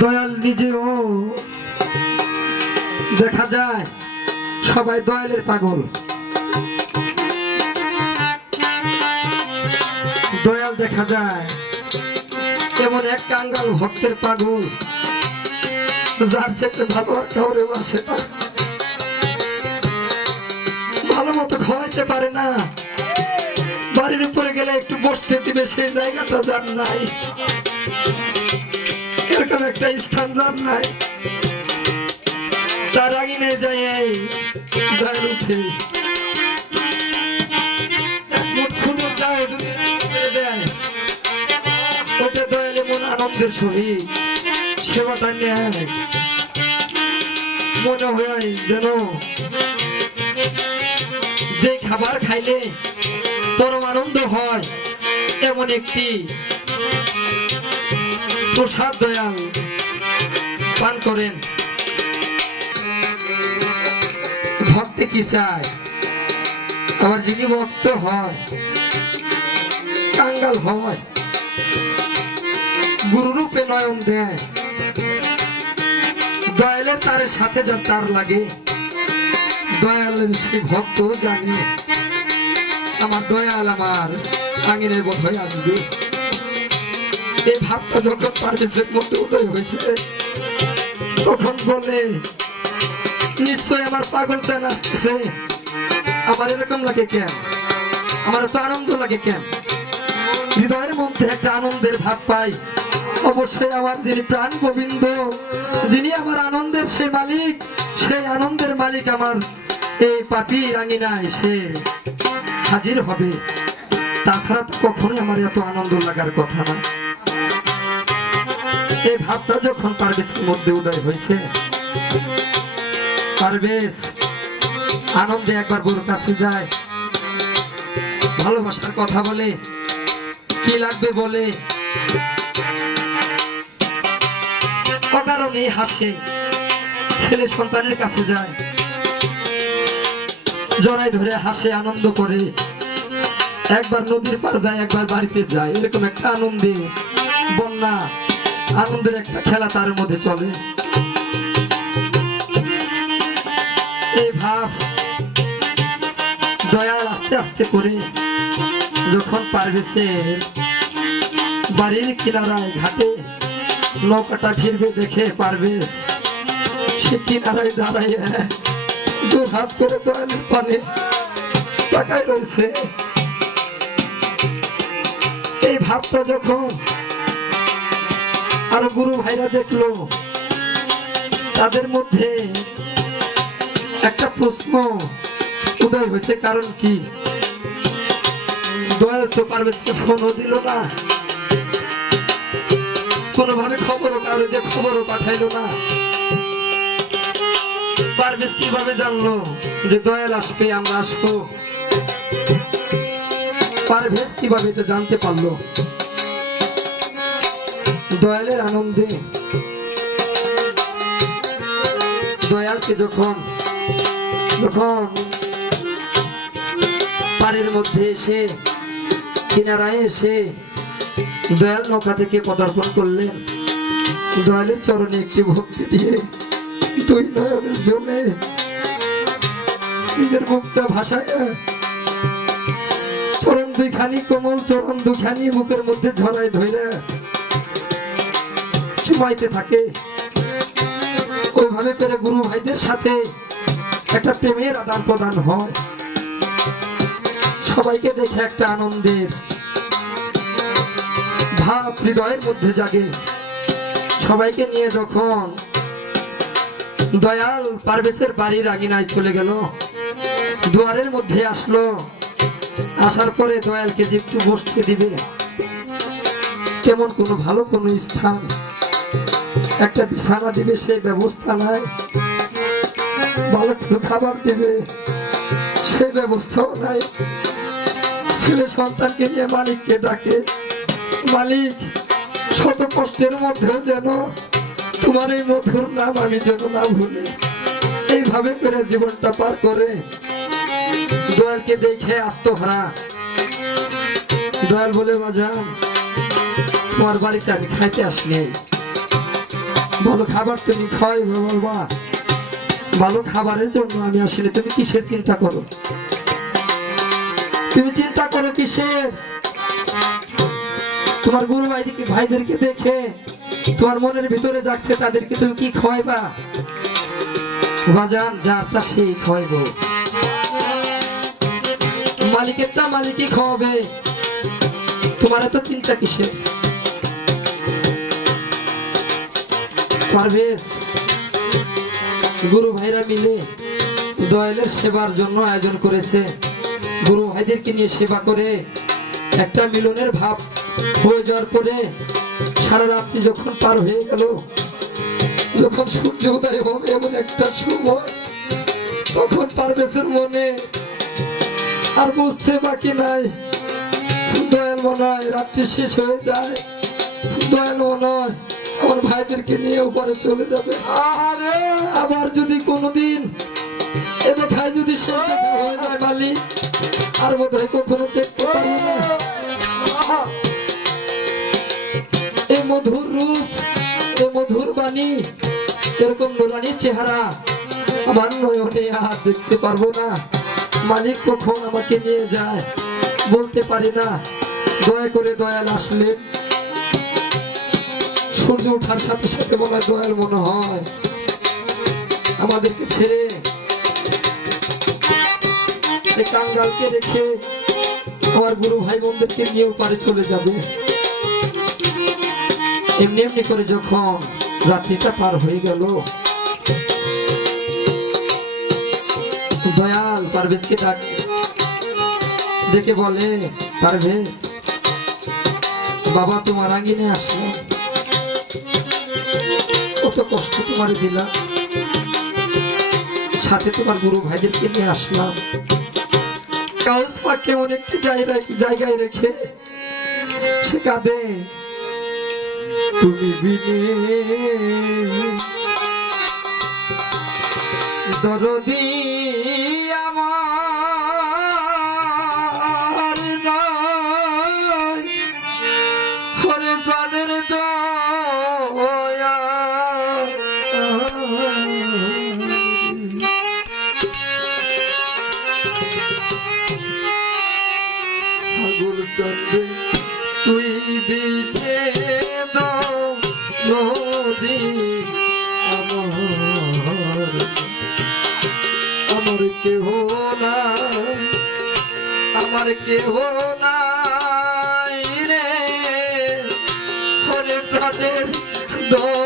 দয়াল নিজেও দেখা যায় সবাই দয়ালের পাগল। দয়াল দেখা যায় এমন এক কাঙ্গাল ভক্তের পাগল, যার চেয়ে ভালো আর কাউরে বাসে ভালো মতো খাওয়াইতে পারে না। বাড়ির উপরে গেলে একটু বসতে দিবে, সেই জায়গাটা যার নাই। এরকম একটা স্থান যার নাই। তার এই দয়াল উঠে আনন্দের সহিত সেবাটা নেয় মনে হয় যেন যে খাবার খাইলে পরম আনন্দ হয়, এমন একটি প্রসাদ দয়াল পান করেন। ভক্তি কি চায়? আমার যিনি ভক্ত হয়, কাঙ্গাল হয়। গুরুরূপে নয়ন দেয়। দয়ালের তারের সাথে যার তার লাগে দয়ালের সেই ভক্ত জানে, আমার দয়াল আমার আঙিনের বোধ হয়ে আসবে। এই ভাবটা যখন পারভেজের মধ্যে উদয় হয়েছে, তখন বলে, নিশ্চয় আমার পাগল চান আসতেছে। আমার এরকম লাগে কেন? আমার তো আনন্দ লাগে কেন? হৃদয়ের মধ্যে একটা আনন্দের ভাব পাই। অবশ্যই আমার যিনি প্রাণ গোবিন্দ, যিনি আমার আনন্দের সে মালিক, সেই আনন্দের মালিক আমার এই পাপি রাঙিনায় সে হাজির হবে। তাছাড়া তো কখনোই আমার এত আনন্দ লাগার কথা না। এই ভাবটা যখন পারভেজের মধ্যে উদয় হয়েছে পারভেজ আনন্দে একবার গুরুর কাছে যায়, ভালোবাসার কথা বলে, কি লাগবে বলে অকারণে হাসে? ছেলে সন্তানের কাছে যায়। জড়াই ধরে হাসে, আনন্দ করে। একবার নদীর পার যায়, একবার বাড়িতে যায়। এরকম একটা আনন্দে বন্যা, আনন্দের একটা খেলা তার মধ্যে চলে। এই ভাব দয়াল আস্তে আস্তে করে যখন পারভেজের বাড়ির কিনারায় ঘাটে নৌকাটা ঘিরবে দেখে পারভেজ সে কিনারায় দাঁড়াইয়ে দু হাত করে দয়ালের পানে তাকায় রয়েছে। এই ভাবটা যখন আর গুরু ভাইরা দেখল, তাদের মধ্যে একটা প্রশ্ন উদয় হয়েছে, কারণ কি? দয়াল তো পারভেজকে ফোনও দিল না। কোনোভাবে খবরও কারও যে খবরও পাঠাইলো না। পারভেজ কীভাবে জানলো যে দয়াল আসবে, আমরা আসব? পারভেজ কীভাবে এটা জানতে পারল? দয়ালের আনন্দে। দয়ালকে যখন যখন পাড়ের মধ্যে এসে, কিনারায় এসে দয়াল নৌকা থেকে পদার্পণ করলেন। দয়ালের চরণে একটি ভক্তি দিয়ে দুই নয়নের জমে নিজের মুখটা ভাসায়। চরণ দুইখানি কোমল, চরণ দুখানি মুখের মধ্যে ঝরায় ধরে চুমাইতে থাকে। ওইভাবে করে গুরু ভাইদের সাথে একটা প্রেমের আদান প্রদান হয়। সবাইকে দেখে একটা আনন্দের ভাব হৃদয়ের মধ্যে জাগে। সবাইকে নিয়ে যখন দয়াল পারভেজের বাড়ির আগিনায় চলে গেল, দুয়ারের মধ্যে আসলো। আসার পরে দয়ালকে যে একটু বসতে দিবে, কেমন কোনো ভালো কোনো স্থান। একটা বিছানা দিবে সেই ব্যবস্থা নাই ভালো কিছু খাবার দিবে সেই ব্যবস্থাও নাই। ছেলে সন্তানকে নিয়ে মালিককে ডাকে। মালিক, শত কষ্টের মধ্যেও যেন তোমার এই মধুর নাম আমি যেন না ভুলি। এইভাবে করে জীবনটা পার করে দয়ালকে দেখে আত্মহারা। দয়াল বলে, বাজান, তোমার বাড়িতে আমি খাইতে আসনি। ভালো খাবার তুমি খাই বাবা ভালো খাবারের জন্য আমি আসলে তুমি কিসের চিন্তা করো? তুমি চিন্তা করো কিসের? তোমার গুরু ভাইদেরকে ভাইদেরকে দেখে, তোমার মনের ভিতরে যাচ্ছে তাদেরকে তুমি কি খাওয়াইবা? বাজান, যার তা সেই খাওয়াইবো। মালিকেরটা মালিকই খাওয়াবে। তোমার এত চিন্তা কিসের? পারভেজ, গুরু ভাইরা মিলে দয়ালের সেবার জন্য আয়োজন করেছে। গুরু ভাইদেরকে নিয়ে সেবা করে একটা মিলনের ভাব হয়ে যাওয়ার পরে সারা রাত্রি যখন পার হয়ে গেল যখন সূর্য উদয় হবে এমন একটা সময় তখন পারভেজের মনে আর বুঝতে বাকি নাই দয়াল মনে হয় রাত্রি শেষ হয়ে যায় দয়াল মনে হয় আমার ভাইদেরকে নিয়ে উপরে চলে যাবে। আরে! আবার যদি কোনোদিন এ দেখায় যদি শেষ দেখা হয়ে যায় মালিক আর বোধ হয় কখনো দেখতে পারব না। এই মধুর রূপ এই মধুর বাণী, এরকম নোরানির চেহারা আমার নয়নে আর দেখতে পারব না। মালিক কখন আমাকে নিয়ে যায় বলতে পারি না। দয়া করে দয়াল আসলেন। সূর্য ওঠার সাথে সাথে মনে হয় দয়াল মনে হয়। আমাদেরকে ছেড়ে কাঙ্গালকে রেখে আমার গুরু ভাই বোনদেরকে নিয়ে পারে চলে যাবে। এমনি এমনি করে যখন রাত্রিটা পার হয়ে গেল, দয়াল পারভেজকে ডাক, ডেকে বলে, পারভেজ, বাবা তোমার আঙ্গিনে আসলো। কত কষ্ট তোমার দিলাম। সাথে তোমার গুরু ভাইদেরকে নিয়ে আসলাম। কাউস পাকে অনেকটি জায়গায় রেখে সে কাঁদে। তুমি বিনে দরদি আমার আমার কেহ না আমার কেহ নাই রে। হরে প্রাণের দয়া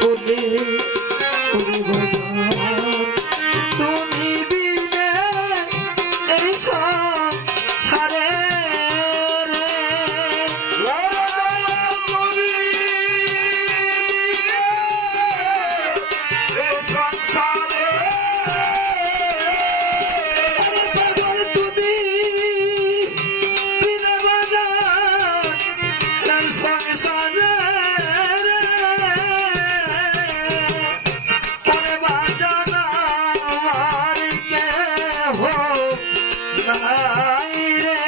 তুমি তুমি বাজাও হো রে।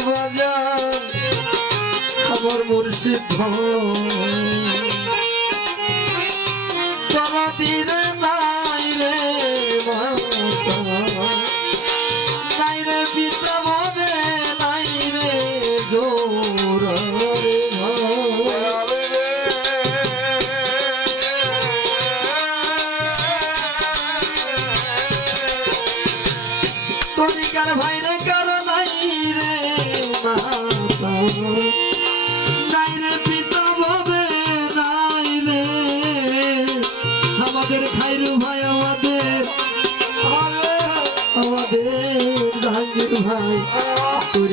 বাজার আমার মুর্শিদ তোমাদের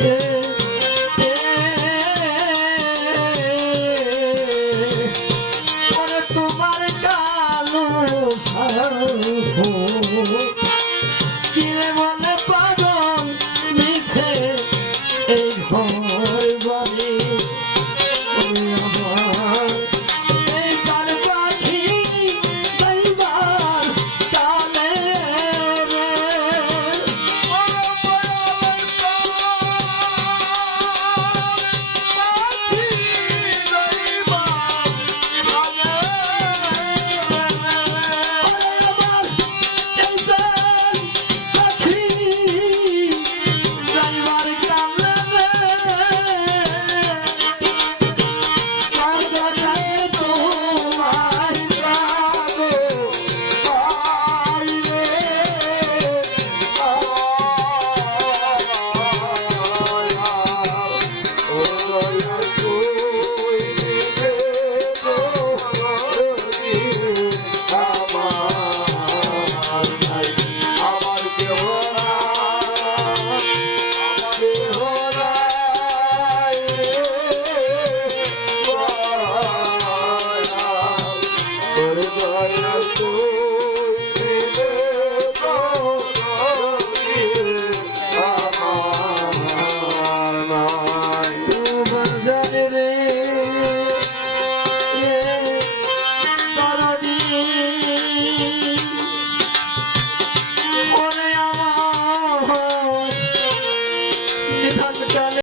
এ,